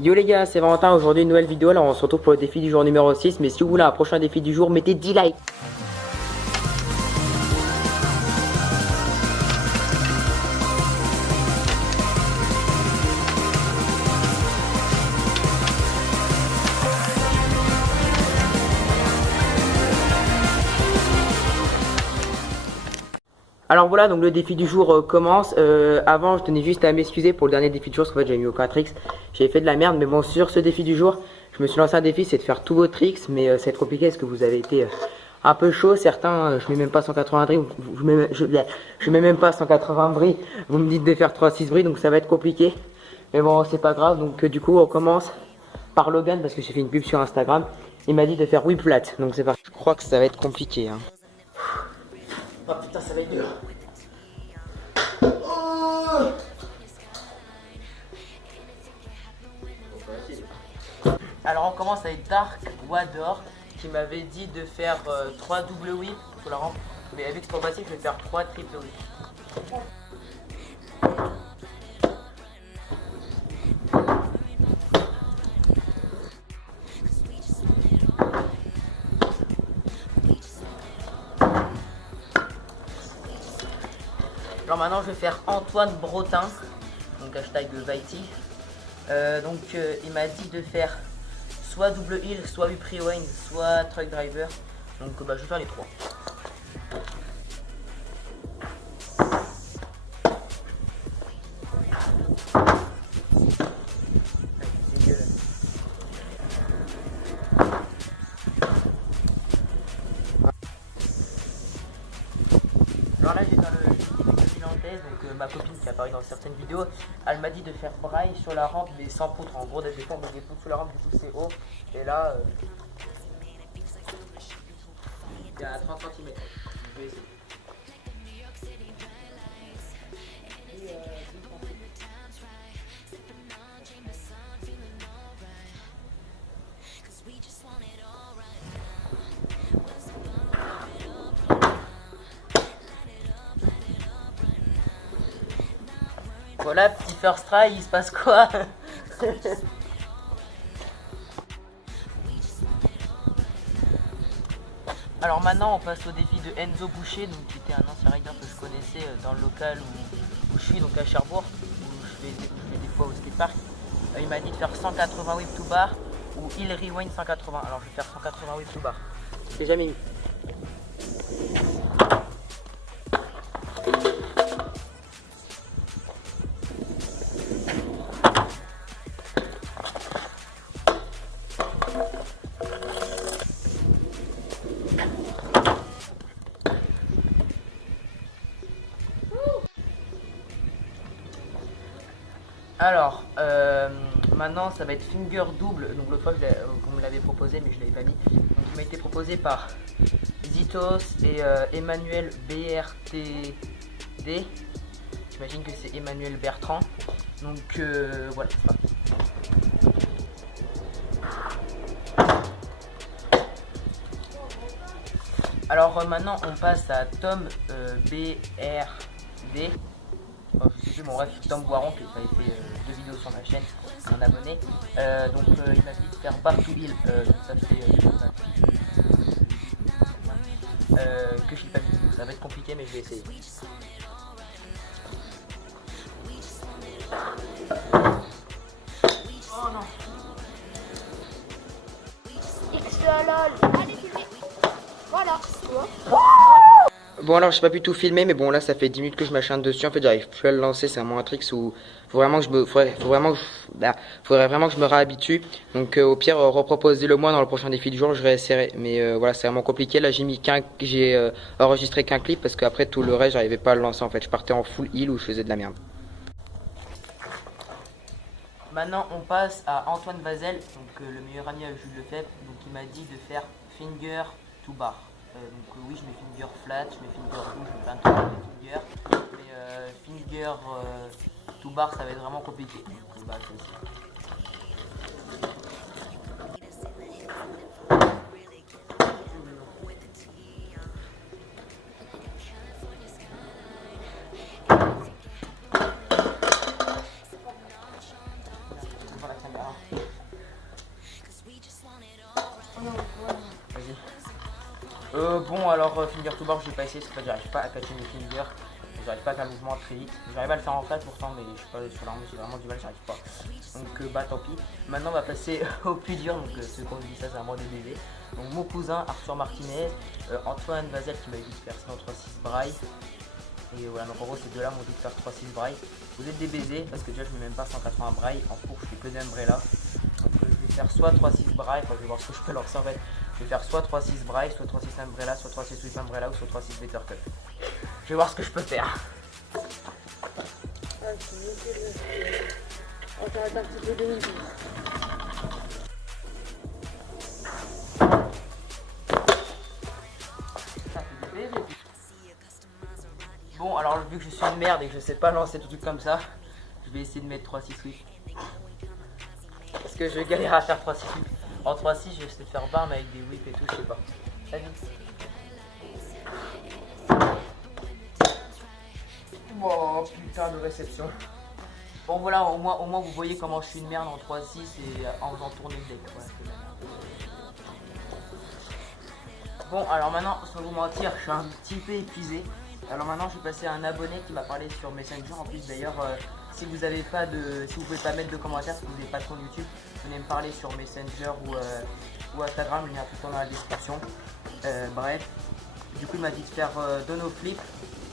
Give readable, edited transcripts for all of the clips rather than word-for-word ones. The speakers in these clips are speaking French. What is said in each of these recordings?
Yo les gars, c'est Valentin, aujourd'hui une nouvelle vidéo, alors on se retrouve pour le défi du jour numéro 6, mais si vous voulez un prochain défi du jour, mettez 10 likes. Alors voilà, donc le défi du jour commence. Avant, je tenais juste à m'excuser pour le dernier défi du jour, parce qu'en fait j'avais mis aucun tricks. J'avais fait de la merde, mais bon, sur ce défi du jour, je me suis lancé un défi, c'est de faire tous vos tricks, mais c'est compliqué parce que vous avez été un peu chaud. Certains, je mets même pas 180 bris, je mets même pas 180 bris. Vous me dites de faire 3-6 bris, donc ça va être compliqué. Mais bon, c'est pas grave. Donc du coup, on commence par Logan parce que j'ai fait une pub sur Instagram. Il m'a dit de faire whip flat, donc c'est parti. Je crois que ça va être compliqué. Hein. Oh putain, ça va être dur. Alors on commence avec Dark Wador qui m'avait dit de faire 3 double whip sur la rampe. Mais avec ce passif, je vais faire 3 triple whip. Alors maintenant je vais faire Antoine Brotin, donc hashtag Vaiti. Il m'a dit de faire soit double hill, soit whip rewind, soit truck driver. Donc je vais faire les 3. Alors là, j'ai dans le finlandaise, donc ma copine qui apparaît dans certaines vidéos, elle m'a dit de faire braille sur la rampe mais sans poutre. En gros, d'être avec des poutres sur la rampe, du coup c'est haut. Et là, il y a 30 cm. Je vais essayer. Voilà, petit first try, il se passe quoi? Alors maintenant on passe au défi de Enzo Boucher, donc qui était un ancien rider que je connaissais dans le local où je suis, donc à Cherbourg, où je fais des fois au skatepark. Il m'a dit de faire 180 whip to bar ou hill rewind 180. Alors je vais faire 180 whip to bar. Je l'ai jamais mis. Alors, maintenant ça va être finger double. Donc l'autre fois qu'on me l'avait proposé mais je l'avais pas mis. Donc il m'a été proposé par Zitos et Emmanuel BRTD. J'imagine que c'est Emmanuel Bertrand. Donc voilà, c'est parti. Alors maintenant on passe à Tom BRD. Enfin, je sais plus, bon bref, Tom Boiron qui avait fait 2 vidéos sur ma chaîne, un abonné. Il m'a dit de faire bar to hill, ça fait que je sais pas du tout. Ça va être compliqué mais je vais essayer. Oh non. Allez, filmez. Voilà, tu vois. Bon alors j'ai pas pu tout filmer mais bon là ça fait 10 minutes que je m'acharne dessus, en fait j'arrive plus à le lancer, c'est un tricks où faudrait vraiment que je me réhabitue. Donc au pire reproposez-le moi dans le prochain défi du jour, je réessayerai. Mais voilà, c'est vraiment compliqué. Là j'ai enregistré qu'un clip parce qu'après tout le reste j'arrivais pas à le lancer en fait, je partais en full heal où je faisais de la merde. Maintenant on passe à Antoine Vazel, donc le meilleur ami à Jules Lefebvre, donc il m'a dit de faire finger to bar. Oui, je mets finger flat, je mets finger rouge, je mets plein de trucs, je mets finger. Mais finger to bar, ça va être vraiment compliqué. Donc, bah, je vais essayer. Voilà, Vas-y. Bon alors finger to bar j'ai pas essayé parce que j'arrive pas à catcher mes fingers. J'arrive pas à faire le mouvement très vite. J'arrive à le faire en flat pourtant mais je sais pas sur l'arme j'ai vraiment du mal, j'arrive pas. Donc bah tant pis. Maintenant on va passer au plus dur, donc ceux qui ont dit ça c'est vraiment des bébés. Donc mon cousin Arthur Martinez, Antoine Vazel qui m'a dit de faire sinon 3-6 braille. Et voilà, donc en gros ces deux-là m'ont dit de faire 3-6 braille. Vous êtes des baisers parce que déjà je mets même pas 180 braille. En cours je fais que des umbrella. Donc je vais faire soit 3-6 braille, enfin je vais voir ce que je peux lancer en fait. Je vais faire soit 3-6 braille, soit 3-6 umbrella, soit 3-6 whip umbrella ou soit 3-6 better cut. Je vais voir ce que je peux faire. On s'arrête un petit peu de minutes. Bon alors vu que je suis une merde et que je sais pas lancer tout truc comme ça, je vais essayer de mettre 3-6 whip. Parce que je galère à faire 3-6 whip. En 3-6 je vais essayer de faire bar mais avec des whips et tout, je sais pas. Allez. Oh putain de réception. Bon voilà, au moins vous voyez comment je suis une merde en 3-6 et en faisant tourner le deck. Ouais, bon alors maintenant, sans vous mentir, je suis un petit peu épuisé. Alors maintenant je vais passer à un abonné qui m'a parlé sur Messenger. En plus d'ailleurs si vous avez pas de. Si vous pouvez pas mettre de commentaires, si vous n'avez pas de compte YouTube, venez me parler sur Messenger ou Instagram, il y a tout le temps dans la description. Bref. Du coup il m'a dit de faire Dono Flip.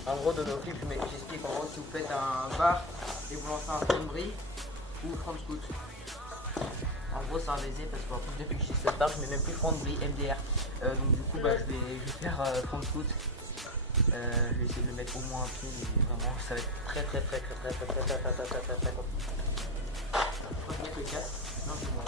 En gros Dono Flip, j'explique en gros si vous faites un bar et vous lancez un front brie ou front scoot. En gros c'est un baiser parce qu'en plus depuis que j'ai cette barre je mets même plus front brie MDR. Donc du coup bah, je vais faire front scoot. Je vais essayer de le mettre au moins un pied mais vraiment ça va être très compliqué. Je crois que je vais le casque. Non c'est bon.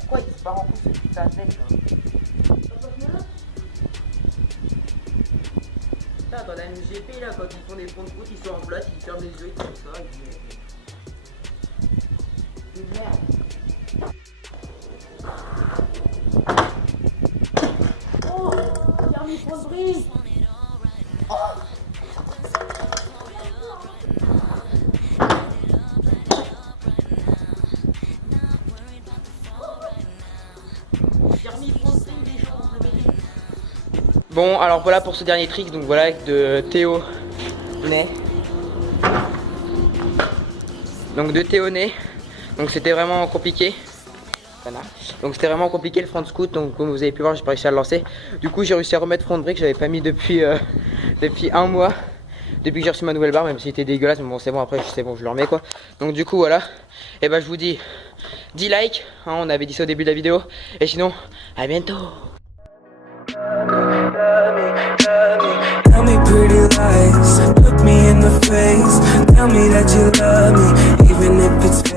Pourquoi il se barre en couille ce putain de mec là? Putain, dans la MGP là, quand ils font des ponts de route, ils sont en place, ils ferment les yeux, ils font ça, et puis... C'est merde. Oh, ferme les ponts de brise. Oh. Bon alors voilà pour ce dernier trick, donc voilà de Théo Ney. Donc de Théo Ney. Donc c'était vraiment compliqué. Donc c'était vraiment compliqué le front scoot, donc comme vous avez pu voir j'ai pas réussi à le lancer. Du coup j'ai réussi à remettre front break, j'avais pas mis depuis un mois. Depuis que j'ai reçu ma nouvelle barre, même si c'était dégueulasse, mais bon c'est bon après c'est bon je le remets quoi. Donc du coup voilà. Et bah je vous dis 10 likes, hein, on avait dit ça au début de la vidéo. Et sinon à bientôt. Tell me pretty lies, look me in the face, tell me that you love me, even if it's